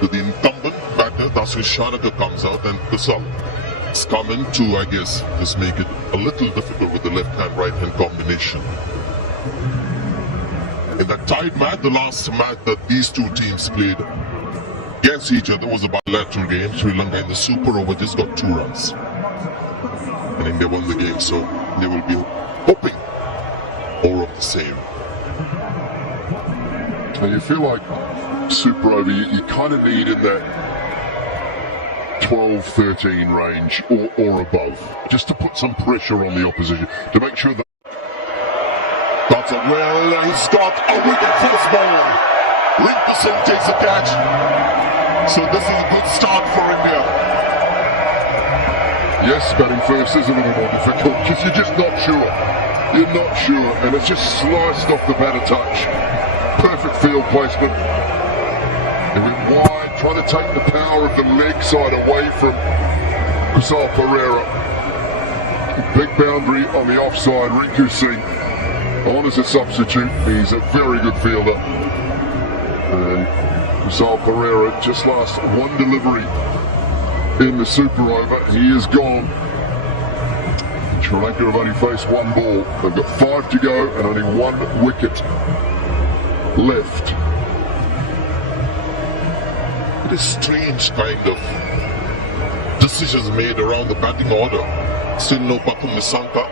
with the incumbent batter, Dasu Shanaka comes out, and Kusal is coming to, I guess, just make it a little difficult with the left-hand, right-hand combination. In that tied match, the last match that these two teams played against each other was a bilateral game. Sri Lanka in the super over just got 2 runs. And India won the game, so they will be hoping more of the same. And you feel like super over, you kind of need in that 12-13 range or above, just to put some pressure on the opposition, to make sure that... That's a he's got a wicket first ball. Rinku Singh takes a catch. So this is a good start for India. Yes, batting first is a little more difficult because you're just not sure. You're not sure, and it's just sliced off the batter touch. Perfect field placement. They went wide, trying to take the power of the leg side away from Kusal Pereira. Big boundary on the offside. Rinku Singh on as a substitute. He's a very good fielder. And Kusal Pereira just last one delivery in the super over, and he is gone. Sri Lanka have only faced 1 ball. They've got 5 to go and only 1 wicket left. It is strange kind of decisions made around the batting order. Still no Pathum Nissanka.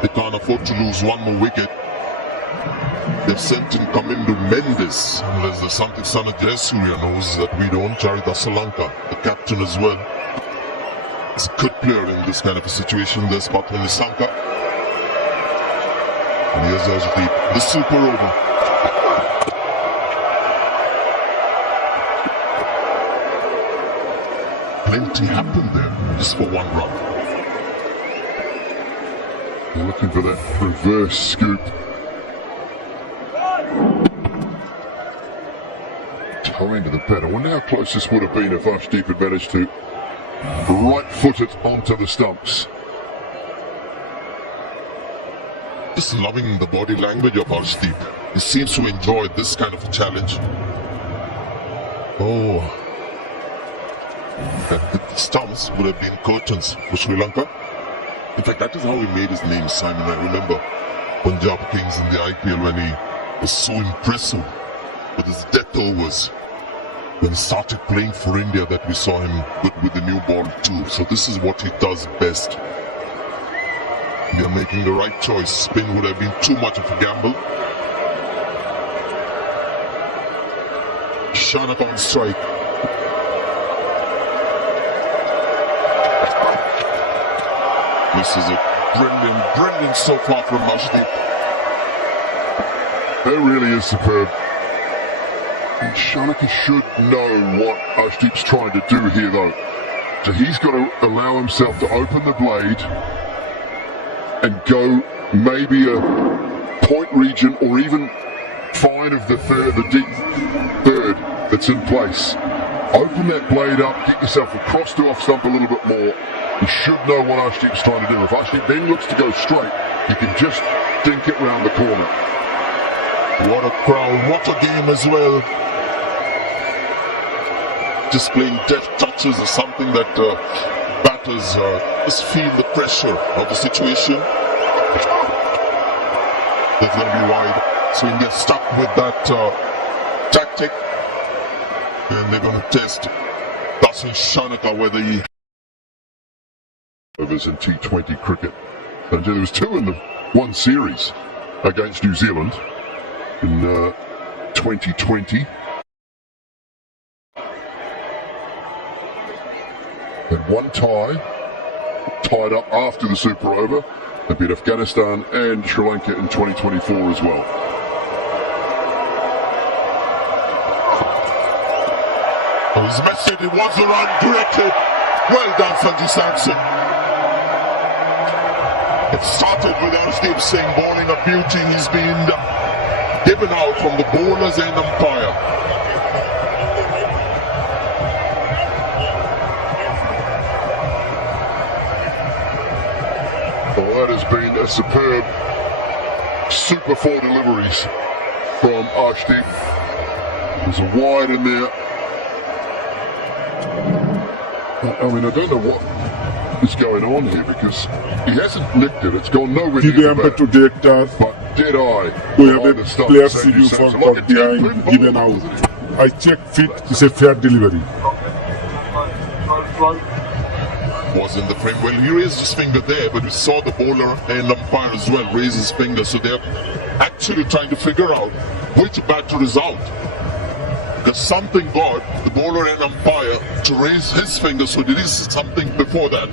They can't afford to lose 1 more wicket. They've sent in Kamindu Mendes, unless there's something Sana Jayasuriya knows that we don't. Charita Srilanka, the captain as well. He's a good player in this kind of a situation. There's Pathum Nissanka. And here's Ajdeep, the super over. Plenty happened there, just for 1 run. They're looking for that reverse scoop. Toe into the bat. I wonder how close this would have been if Arshdeep had managed to right-foot it onto the stumps. Just loving the body language of Arshdeep. He seems to enjoy this kind of a challenge. Oh. And the stumps would have been curtains for Sri Lanka. In fact, that is how he made his name, Simon. I remember Punjab Kings in the IPL when he was so impressive with his death overs. When he started playing for India, that we saw him with the new ball too. So this is what he does best. They are making the right choice. Spin would have been too much of a gamble. Shanaka on strike. This is a brilliant so far from Arshdeep. That really is superb. And Shanaka should know what Arshdeep's trying to do here though. So he's got to allow himself to open the blade and go maybe a point region or even fine of the deep third that's in place. Open that blade up, get yourself across to off stump a little bit more. You should know what Arshdeep's trying to do. If Arshdeep then looks to go straight, he can just dink it round the corner. What a crowd, what a game as well. Just playing deft touches is something that batters just feel the pressure of the situation. They're going to be wide, so India stuck with that tactic, and they're going to test Dasu Shanaka whether he overs in T20 cricket. And there was 2 in the 1 series against New Zealand in 2020. And 1 tied up after the super over. They beat Afghanistan and Sri Lanka in 2024 as well. His message, it was a run, great hit. Well done, Sanju Samson. It started with Arshdeep Singh bowling a beauty. He's been given out from the bowlers and umpire. Well, that has been a superb super 4 deliveries from Arshdeep. There's a wide in there. I mean, I don't know what is going on here because he hasn't nicked it. It's gone nowhere TV near the umpire bat. to director. But dead eye. We have behind a the stuff player that Sanju review Samson, from like a got behind, 10-pin ball, given out. wasn't it? I checked fit, it's a fair delivery. Was in the frame. Well, he raised his finger there, but we saw the bowler and umpire as well raise his finger. So they're actually trying to figure out which batter is out. Because something got the bowler and umpire to raise his finger, so there is something before that.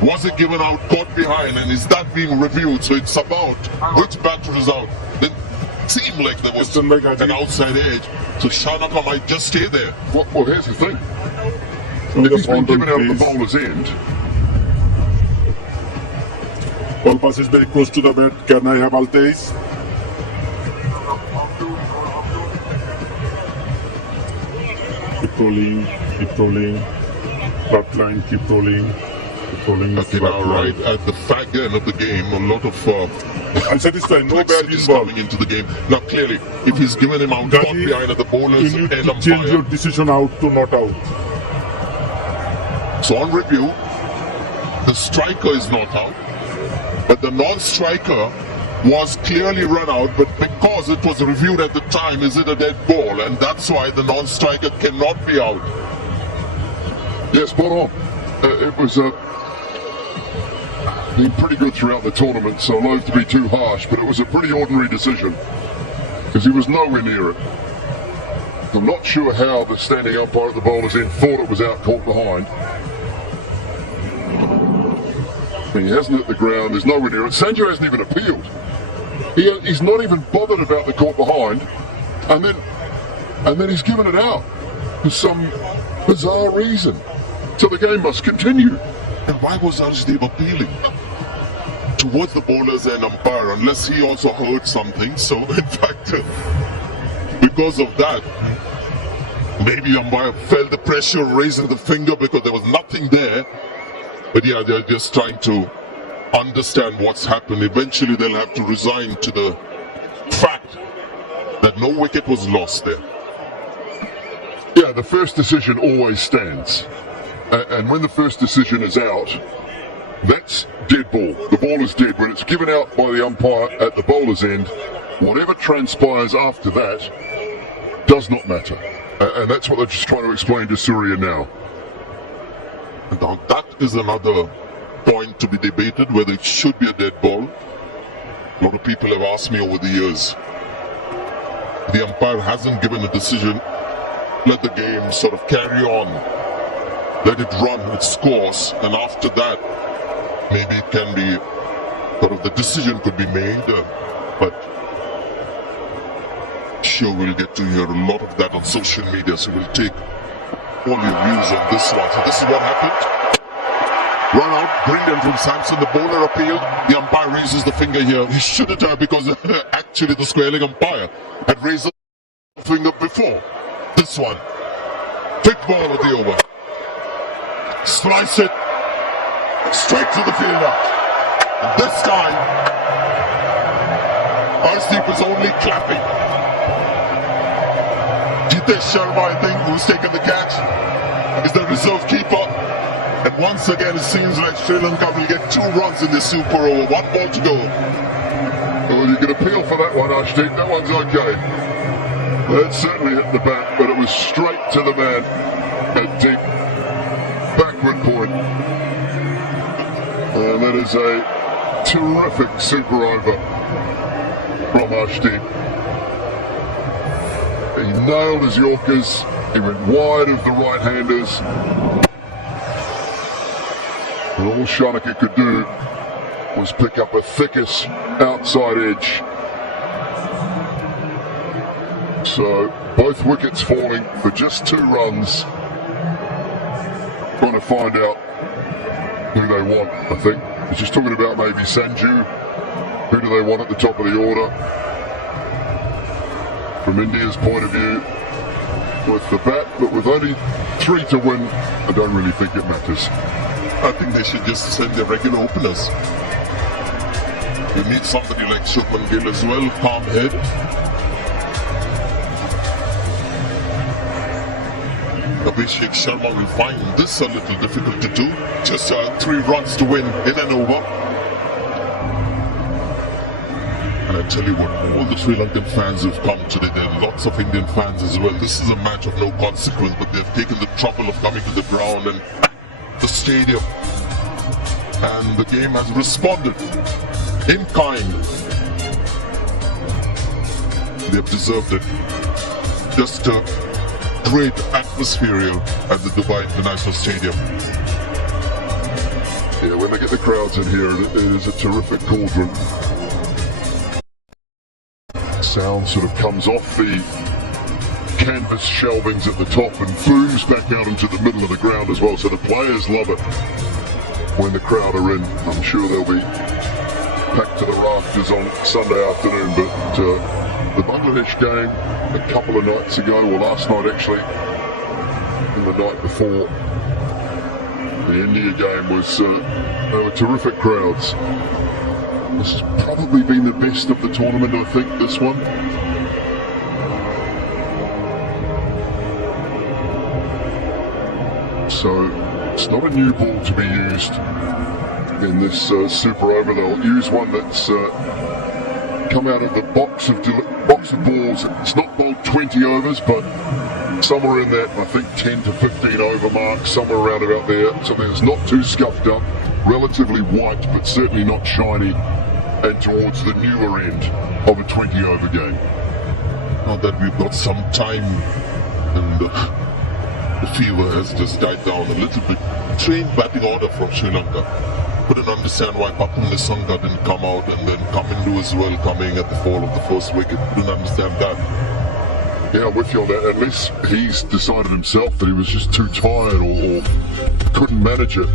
Was it given out, caught behind, and is that being reviewed? So it's about which batter is out. It seemed like there was an outside edge, so Shanaka might just stay there. Well, here's the thing. If he's been given out at the bowler's end, Ball pass is very close to the bat. Can I have Alteis? Keep rolling, keep rolling. Flat line, keep rolling. Keep rolling. Okay, now right at the fag end of the game, a lot of I'm satisfied, no bad complexities involved. coming into the game. Now clearly, if he's given him out, caught Gaji, behind at the bowlers You need and to change your umpire. decision out to not out. So on review, the striker is not out, but the non-striker was clearly run out, but because it was reviewed at the time, is it a dead ball? And that's why the non-striker cannot be out. yeah, spot on. It was been pretty good throughout the tournament, so loath to be too harsh, but it was a pretty ordinary decision because he was nowhere near it. I'm not sure how the standing umpire at the bowler's end thought it was out, caught behind. He hasn't hit the ground, there's nowhere near it. Sanju hasn't even appealed. He's not even bothered about the caught behind, and then he's given it out for some bizarre reason. So the game must continue. And why was Arshdeep appealing towards the bowlers and umpire, unless he also heard something? So in fact, because of that, maybe the umpire felt the pressure of raising the finger because there was nothing there. But yeah, they're just trying to understand what's happened. Eventually they'll have to resign to the fact that no wicket was lost there. Yeah, the first decision always stands. And when the first decision is out, that's dead ball. The ball is dead. When it's given out by the umpire at the bowler's end, whatever transpires after that does not matter. And that's what they're just trying to explain to Surya now. Now that is another point to be debated, whether it should be a dead ball. A lot of people have asked me over the years. The umpire hasn't given a decision. Let the game sort of carry on. Let it run its course, and after that, maybe it can be sort of the decision could be made. But sure, we'll get to hear a lot of that on social media, so we'll take all your views on this one. So this is what happened. Run out, brilliant from Samson. The bowler appealed. The umpire raises the finger here. He shouldn't have, because actually the square leg umpire had raised the finger before. This one. Big ball of the over. Slice it straight to the fielder. And this time, Arshdeep is only clapping. Jitesh Sharma, I think, who's taken the catch, is the reserve keeper. And once again, it seems like Sri Lanka will get 2 runs in this super over. 1 ball to go. Well, you can appeal for that one, Arshdeep. That one's okay. That certainly hit the bat, but it was straight to the man at deep backward point. And that is a terrific super over from Arshdeep. He nailed his Yorkers. He went wide of the right-handers. And all Shanaka could do was pick up a thickest outside edge. So both wickets falling for just 2 runs. Trying to find out who they want, I think. He's just talking about maybe Sanju. Who do they want at the top of the order? From India's point of view, with the bat, but with only 3 to win, I don't really think it matters. I think they should just send their regular openers. You need somebody like Shubman Gill as well, calm head. The Abhishek Sharma will find this a little difficult to do. Just 3 runs to win in an over. And I tell you what, all the Sri Lankan fans who've come today, there are lots of Indian fans as well. This is a match of no consequence, but they've taken the trouble of coming to the ground and the stadium. And the game has responded in kind. They've deserved it. Just a great atmosphere here at the Dubai International Stadium. Yeah, when they get the crowds in here, it is a terrific cauldron. Sound sort of comes off the canvas shelvings at the top and booms back out into the middle of the ground as well, so the players love it when the crowd are in. I'm sure they'll be packed to the rafters on Sunday afternoon, but the Bangladesh game a couple of nights ago, or last night actually, and the night before, the India game was, they were terrific crowds. This has probably been the best of the tournament, I think, this one. So, it's not a new ball to be used in this super over. They'll use one that's come out of the box of balls. It's not bowled 20 overs, but somewhere in that, I think 10 to 15 over mark, somewhere around about there. Something that's not too scuffed up, relatively white, but certainly not shiny, and towards the newer end of a 20 over game. Now that we've got some time and the fever has just died down a little bit. Trained batting order from Sri Lanka. Couldn't understand why Pathum Nissanka didn't come out, and then Kamindu as well coming at the fall of the first wicket. Didn't understand that. Yeah, with you on that. Unless he's decided himself that he was just too tired or couldn't manage it.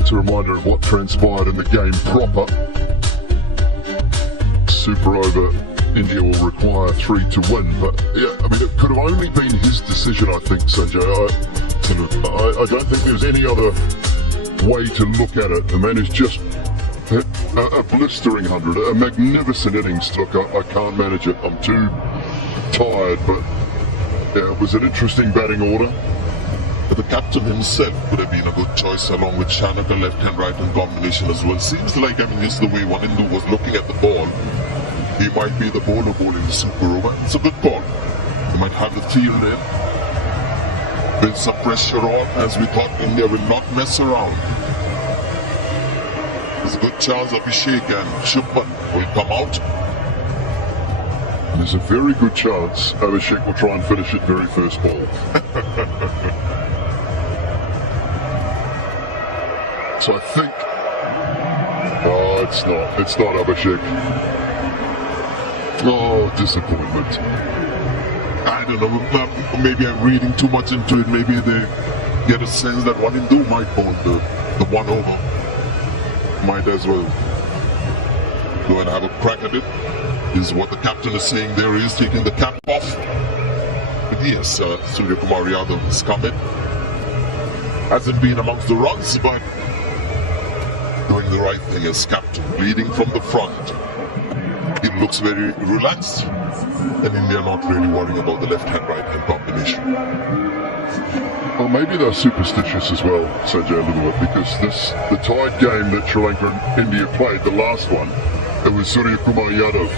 It's a reminder of what transpired in the game proper. Super over, India will require 3 to win, but yeah, I mean, it could have only been his decision, I think, Sanjay. I don't think there's any other way to look at it. The man has just hit a blistering 100, a magnificent innings. Look, I can't manage it. I'm too tired, but yeah, it was an interesting batting order. But the captain himself could have been a good choice, along with Shanaka, left-hand, right-hand combination as well. Seems like, I mean, just the way Wanindu was looking at the ball, he might be the bowler bowling the super over. It's a good call. He might have the field in. Build some pressure on, as we thought India will not mess around. There's a good chance Abhishek and Shubman will come out. There's a very good chance Abhishek will try and finish it very first ball. So I think... Oh, it's not Abhishek. Oh, disappointment. I don't know, maybe I'm reading too much into it. Maybe they get a sense that Wanindu might bowl the one over. Might as well go and have a crack at it. Is what the captain is saying there. He is taking the cap off. But yes, Surya Kumar Yadav has come in. Hasn't been amongst the runs, but doing the right thing as captain, leading from the front. He looks very relaxed, and India not really worrying about the left-hand, right-hand combination. Well, maybe they're superstitious as well, Sanjay, a little bit, because the tied game that Sri Lanka and India played, the last one, it was Surya Kumar Yadav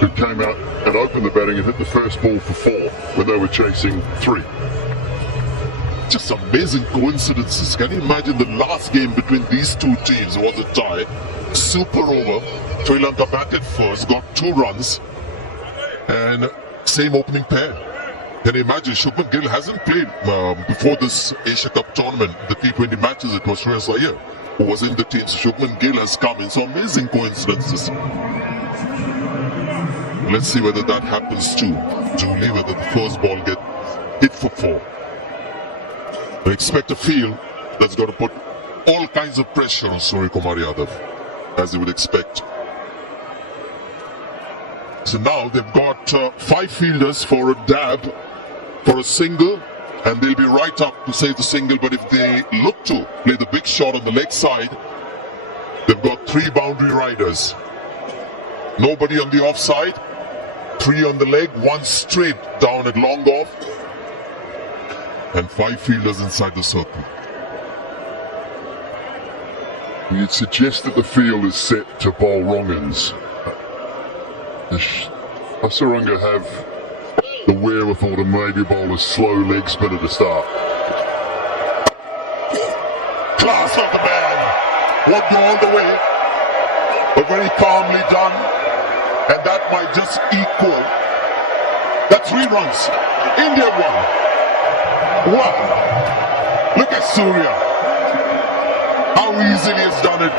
who came out and opened the batting and hit the first ball for 4 when they were chasing 3. Just amazing coincidences. Can you imagine the last game between these two teams was a tie? Super over. Sri Lanka batted first, got 2 runs, and same opening pair. Can you imagine? Shubman Gill hasn't played before this Asia Cup tournament, the T20 matches. It was Shreyas Iyer who was in the team. So Shubman Gill has come in. So amazing coincidences. Let's see whether that happens too. Julie, whether the first ball gets hit for 4. I expect a field that's going to put all kinds of pressure on Surya Kumar Yadav, as you would expect. So now they've got 5 fielders for a dab, for a single, and they'll be right up to save the single. But if they look to play the big shot on the leg side, they've got 3 boundary riders. Nobody on the offside, 3 on the leg, 1 straight down at long off. and 5 fielders inside the circle. You'd suggest that the field is set to bowl wrong-ins. Does Srilanka have the wherewithal to maybe bowl a slow leg spinner to start? Class of the man. Won't go all the way, but very calmly done. And that might just equal. That's 3 runs. India won. Wow. Look at Surya. How easily he's done it.